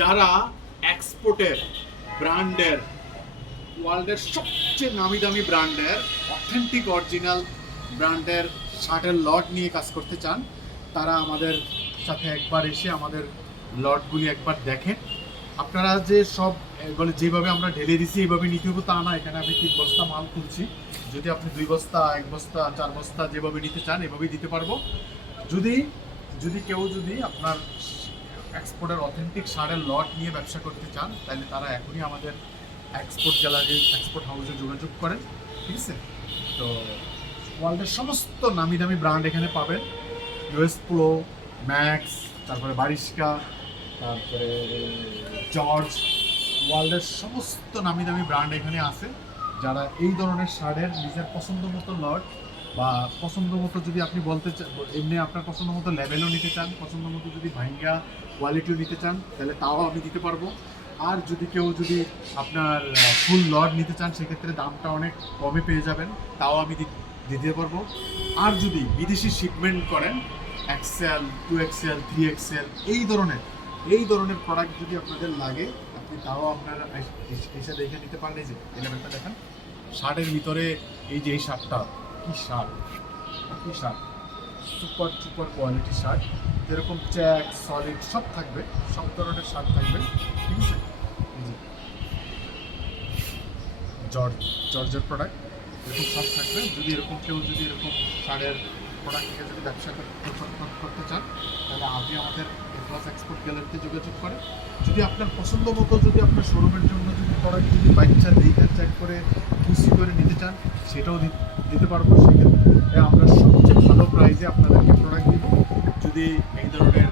যারা এক্সপোর্টের ব্র্যান্ডের ওয়ার্ল্ডের সবচেয়ে নামি দামি ব্র্যান্ডের অথেন্টিক অরিজিনাল ব্র্যান্ডের শার্টের লট নিয়ে কাজ করতে চান, তারা আমাদের সাথে একবার এসে আমাদের লটগুলি একবার দেখেন। আপনারা যে সব বলে যেভাবে আমরা ঢেলে দিছি এইভাবে নিতে হবে তা না। এখানে আমি 3 বস্তা মাল তুলছি। যদি আপনি 2 বস্তা, 1 বস্তা, 4 বস্তা যেভাবে নিতে চান এভাবেই দিতে পারবো। যদি কেউ আপনার এক্সপোর্টের অথেন্টিক শার্টের লট নিয়ে ব্যবসা করতে চান, তাহলে তারা এখনই আমাদের এক্সপোর্ট গ্যালারি, এক্সপোর্ট হাউসে যোগাযোগ করেন। ঠিক আছে? তো ওয়ার্ল্ডের সমস্ত নামি দামি ব্র্যান্ড এখানে পাবেন। ইউএস প্রো, ম্যাক্স, তারপরে বারিস্কা, তারপরে জর্জ, ওয়ার্ল্ডের সমস্ত নামি দামি ব্র্যান্ড এখানে আছে। যারা এই ধরনের শার্টের নিজের পছন্দ মতো লট বা পছন্দ মতো, যদি আপনি বলতে চান এমনি আপনার পছন্দ মতো লেভেলও নিতে চান, পছন্দ মতো যদি ভাইঙ্গা কোয়ালিটিও নিতে চান, তাহলে তাও আমি দিতে পারবো। আর কেউ যদি আপনার ফুল লট নিতে চান, সেক্ষেত্রে দামটা অনেক কমে পেয়ে যাবেন, তাও আমি দিতে পারবো। আর যদি বিদেশি শিপমেন্ট করেন, এক্সেল, 2XL, 3XL এই ধরনের প্রোডাক্ট যদি আপনাদের লাগে, আপনি তাও আপনারা এসে দেখে নিতে পারেন। এই যে এই লেভেলটা দেখেন, শার্টের ভিতরে এই যে এই শার্টটা, কি শার্ট সুপার কোয়ালিটি শার্ট, যেরকম চেক সলিড সব থাকবে, সব ধরনের শার্ট থাকবে। ঠিক আছে? এই যে জর্জের প্রোডাক্ট এরকম সব থাকবে। যদি এরকম কেউ এরকম শার্টের প্রোডাক্ট নিয়ে যদি ব্যবসা করতে চান, তাহলে আপনি আমাদের এক্লাস এক্সপোর্ট গ্যালারিতে যোগাযোগ করেন। যদি আপনার পছন্দ মতো, যদি আপনার শোরুমের জন্য যদি প্রোডাক্ট যদি বাচ্চা দেখে চেক করে খুশি করে নিতে চান, সেটাও দিতে পারবো। সেক্ষেত্রে আমরা সবচেয়ে ভালো প্রাইসে আপনাদেরকে প্রোডাক্ট দিব। যদি এই ধরনের